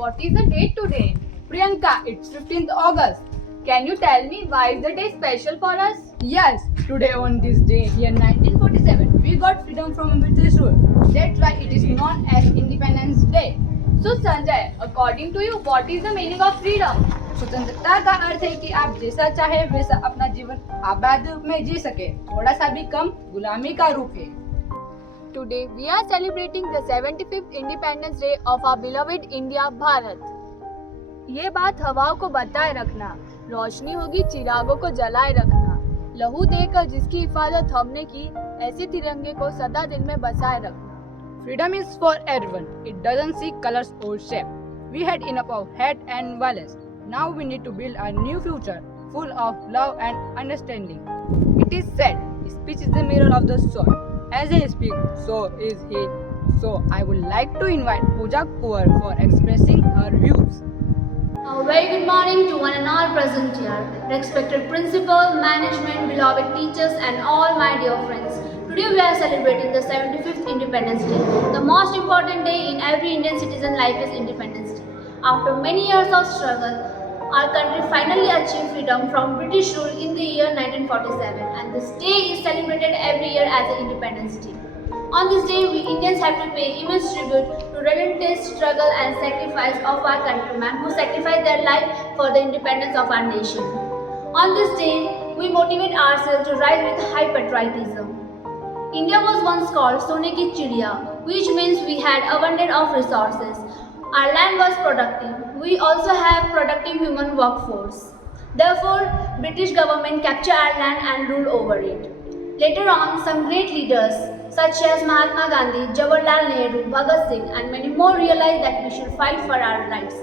what is the date today? Priyanka, it's 15th August. Can you tell me why is the day special for us? Yes, today on this day in 1947, we got freedom from British rule. That's why it is known as Independence Day. So Sanjay, according to you, what is the meaning of freedom? स्वतंत्रता का अर्थ है कि आप जैसा चाहे वैसा अपना जीवन आबाद रूप में जी सके, थोड़ा सा भी कम गुलामी का रूप है. Today we are celebrating the 75th Independence Day of our beloved India, Bharat. ये बात हवाओं को बताए रखना, रोशनी होगी चिरागों को जलाए रखना, लहू देकर जिसकी हिफाजत हमने की, ऐसे तिरंगे को सदा दिल में बसाए रखना. Freedom is for everyone. It doesn't see colors or shape. We had enough of hate and violence. Now we need to build a new future full of love and understanding. It is said, speech is the mirror of the soul. As I speak, so is he. So I would like to invite Pooja Kaur for expressing her views. A very good morning to one and all present here, respected principal, management, beloved teachers and all my dear friends. Today we are celebrating the 75th Independence Day. The most important day in every Indian citizen life is Independence Day. After many years of struggle, our country finally achieved freedom from British rule in the year 1947, and this day is celebrated every year as the Independence Day. On this day, we Indians have to pay immense tribute to relentless struggle and sacrifice of our countrymen who sacrificed their life for the independence of our nation. On this day, we motivate ourselves to rise with high patriotism. India was once called Sone ki Chidiya, which means we had abundance of resources. Our land was productive. We also have productive human workforce. Therefore, British government captured our land and ruled over it. Later on, some great leaders such as Mahatma Gandhi, Jawaharlal Nehru, Bhagat Singh and many more realized that we should fight for our rights.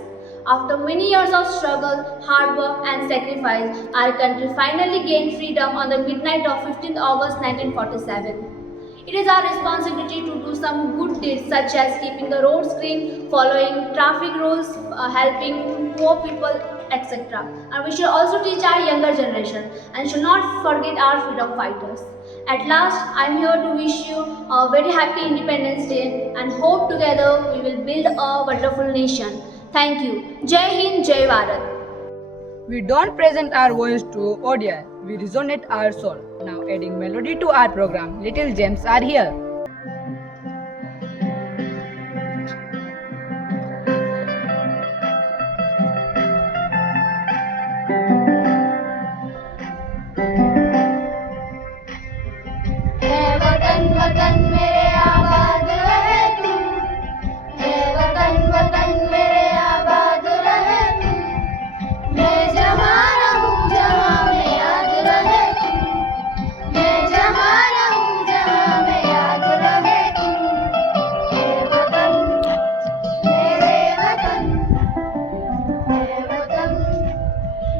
After many years of struggle, hard work and sacrifice, our country finally gained freedom on the midnight of 15th August 1947. It is our responsibility to do some good deeds such as keeping the roads clean, following traffic rules, helping poor people, etc. And we should also teach our younger generation and should not forget our freedom fighters. At last, I am here to wish you a very happy Independence Day and hope together we will build a wonderful nation. Thank you. Jai Hind, Jai Bharat. We don't present our voice to audience, we resonate our soul. Now adding melody to our program, little gems are here. वतन मेरे आबाद रहे तू, हे वतन वतन मेरे आबाद रहे तू, मैं जहाँ रहूँ जहाँ में याद रहे तू, मैं जहाँ रहूँ जहाँ में याद रहे तू, हे वतन मेरे वतन, हे वतन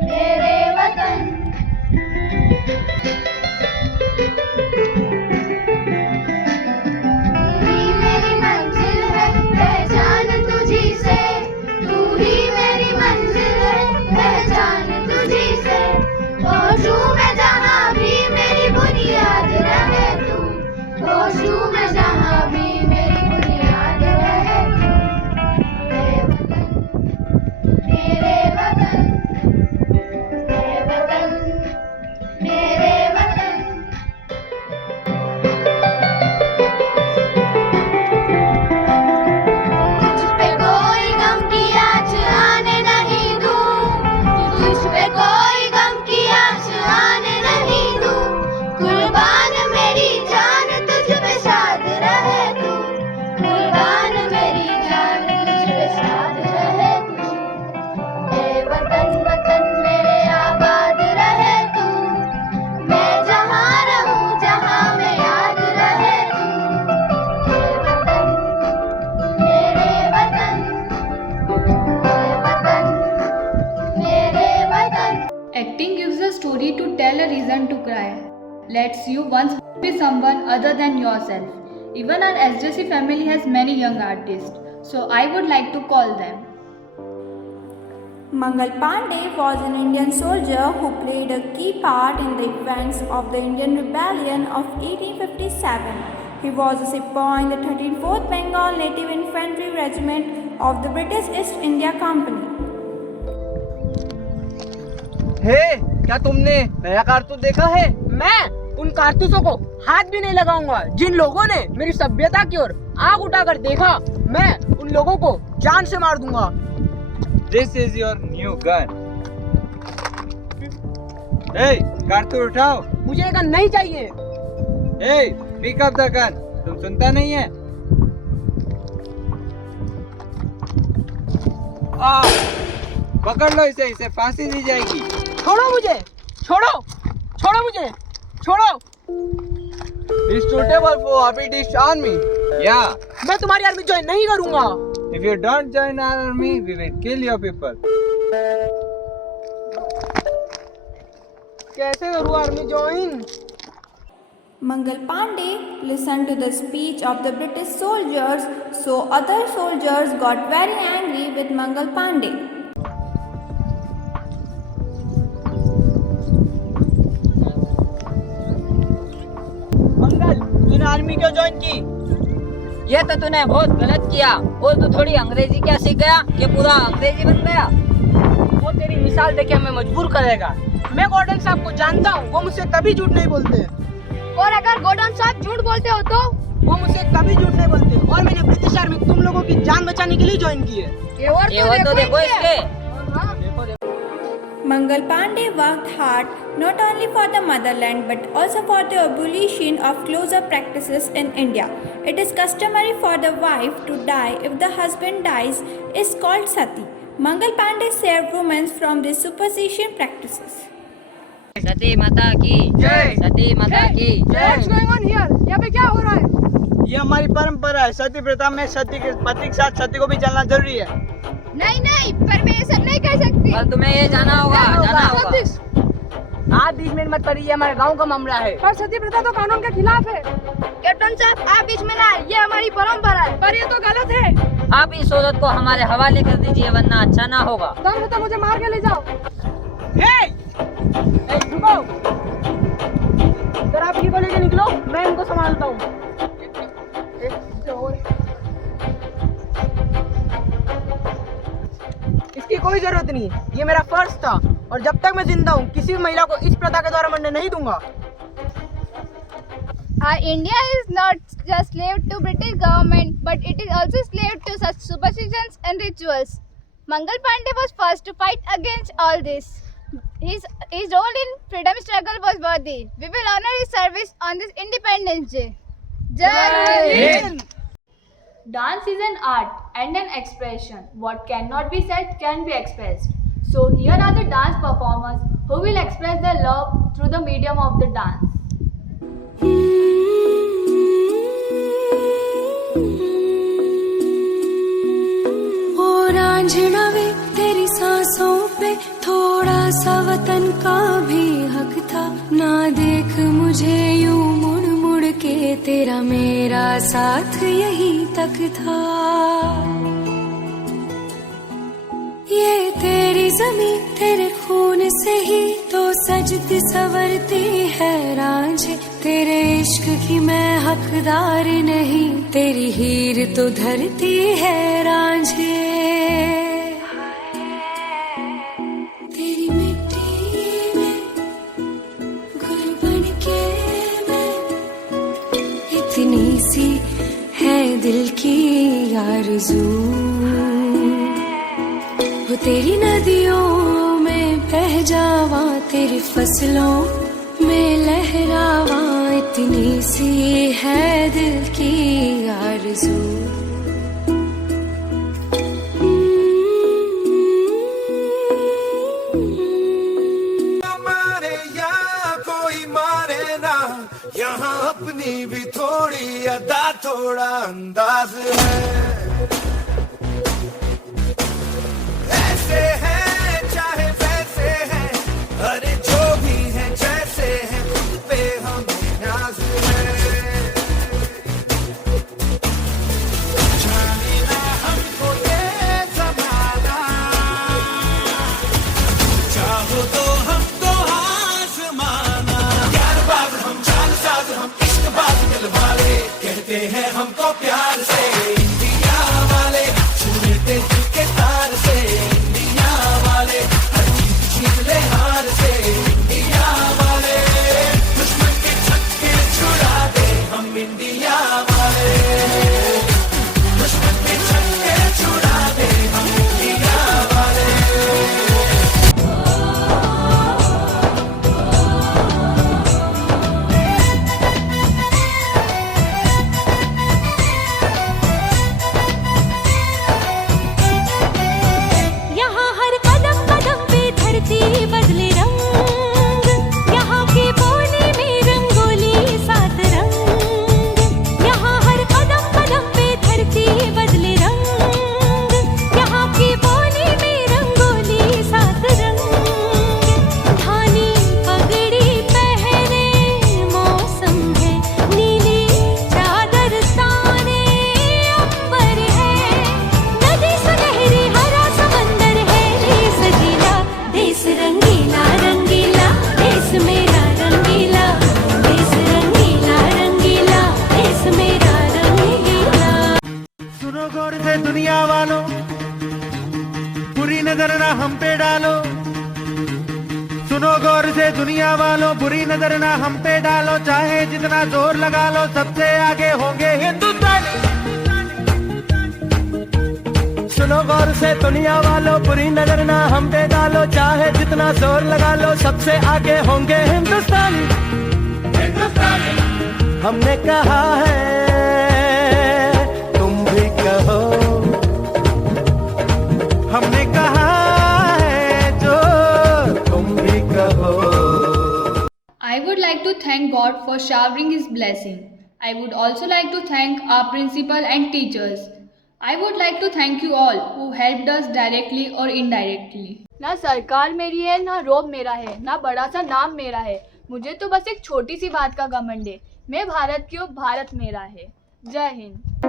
मेरे वतन. Acting gives a story to tell a reason to cry. Lets you once be someone other than yourself. Even our SJC family has many young artists, so I would like to call them. Mangal Pandey was an Indian soldier who played a key part in the events of the Indian Rebellion of 1857. He was a sepoy in the 34th Bengal Native Infantry Regiment of the British East India Company. हे, क्या तुमने नया कारतूस देखा है? मैं उन कारतूसों को हाथ भी नहीं लगाऊंगा जिन लोगों ने मेरी सभ्यता की ओर आग उठाकर देखा। मैं उन लोगों को जान से मार दूंगा। This is your new gun. Hey, कारतूस उठाओ। मुझे ये गन नहीं चाहिए। Hey, pick up the gun. तुम सुनता नहीं है? पकड़ लो इसे, इसे फांसी दी जाएगी। छोड़ो मुझे, छोड़ो, छोड़ो मुझे, छोड़ो। He's suitable for our British army. Yeah. मैं तुम्हारी आर्मी ज्वाइन नहीं करूंगा। If you don't join our army, we will kill your people. कैसे करूँ army join? Mangal Pandey listened to the speech of the British soldiers, so other soldiers got very angry with Mangal Pandey. मंगल, तूने army क्यों join की? ये तो तूने बहुत गलत किया। और तू थोड़ी अंग्रेजी क्या सीख गया कि पूरा अंग्रेजी बन गया? वो तेरी मिसाल देके हमें मजबूर करेगा। मैं गॉर्डन साहब को जानता हूँ, वो मुझसे कभी झूठ नहीं बोलते। और अगर गॉर्डन साहब झूठ बोलते हो तो? वो मुझसे कभी झूठ नहीं बोलते। और मैंने ब्रिटिश आर्मी तुम लोगों की जान बचाने के लिए ज्वाइन की है। ये तो देखो इसके। Mangal Pandey worked hard not only for the motherland but also for the abolition of closer practices in India. It is customary for the wife to die if the husband dies is called sati. Mangal Pandey saved women from these superstition practices. सती माता की जय। सती माता की What's going on here? यहाँ पे क्या हो रहा है? ये हमारी परंपरा है। सती प्रथा में सती के पति के साथ सती को भी चलना जरूरी है। नहीं नहीं, पर मैं ये सब नहीं कर सकती। और तुम्हें ये जाना होगा, जाना होगा। आप बीच में मत पड़िए, ये हमारे गांव का मामला है। पर सती प्रथा तो कानून के खिलाफ है। कैप्टन साहब, आप बीच में ना आए, ये हमारी परंपरा है। पर ये तो गलत है। आप इस औरत को हमारे हवाले कर दीजिए वरना अच्छा ना होगा। दम है तो मुझे मार के ले जाओ। रुको, जरा आप को लेके निकलो, मैं उनको संभालता हूँ। इसकी कोई जरूरत नहीं, ये मेरा फर्ज था और जब तक मैं जिंदा हूँ किसी भी महिला को इस प्रथा के द्वारा मरने नहीं दूंगा। Our India is not just slave to British government, but it is also slave to such superstitions and rituals. Mangal Pandey was first to fight against all this. His role in freedom struggle was worthy. We will honor his service on this Independence Day. Jai Hind! Dance is an art and an expression. What cannot be said can be expressed. So here are the dance performers who will express their love through the medium of the dance. ओ रांझना वे तेरी सांसों पे थोड़ा सा वतन का भी हक था। ना देख मुझे यूं मुड़ मुड़ के, तेरा मेरा साथ यही तक था। ये तेरी ज़मीं तेरे खून से ही तो सजती संवरती है रांझे। तेरे इश्क की मैं हकदार नहीं, तेरी हीर तो धरती है रांझे। तेरी मिट्टी में गुल बन के मैं, इतनी सी है दिल की आरज़ू। वो तेरी नदियों में बह जावा, तेरी फसलों में लहरावा, इतनी सी है दिल की आरज़ू। मारे या कोई मारे ना, यहाँ अपनी भी थोड़ी अदा थोड़ा अंदाज है। ऐसे हैं चाहे वैसे हैं, अरे जो भी है जैसे हैं, खुद पे हमें नाज है। जाने ना हमको ये ज़माना, चाहो तो हमको आज़माना। यार बाज हम जान साज हम इश्क बाज दिल वाले, कहते हैं हमको प्यार से इंडिया वाले। छूने बुरी नजर ना हम पे डालो, सुनो गौर से दुनिया वालों, बुरी नजर ना हम पे डालो, चाहे जितना जोर लगा लो, सबसे आगे होंगे हिंदुस्तानी। सुनो गौर से दुनिया वालों, बुरी नजर ना हम पे डालो, चाहे जितना जोर लगा लो, सबसे आगे होंगे हिंदुस्तानी। हमने कहा है तुम भी कहो, हमने कहा है जो तुम भी कहो। I would like to thank God for showering His blessing. I would also like to thank our principal and teachers. I would like to thank you all who helped us directly or indirectly. ना सरकार मेरी है, ना रोब मेरा है, ना बड़ा सा नाम मेरा है, मुझे तो बस एक छोटी सी बात का घमंड है, मैं भारत की हूँ, भारत मेरा है। जय हिंद।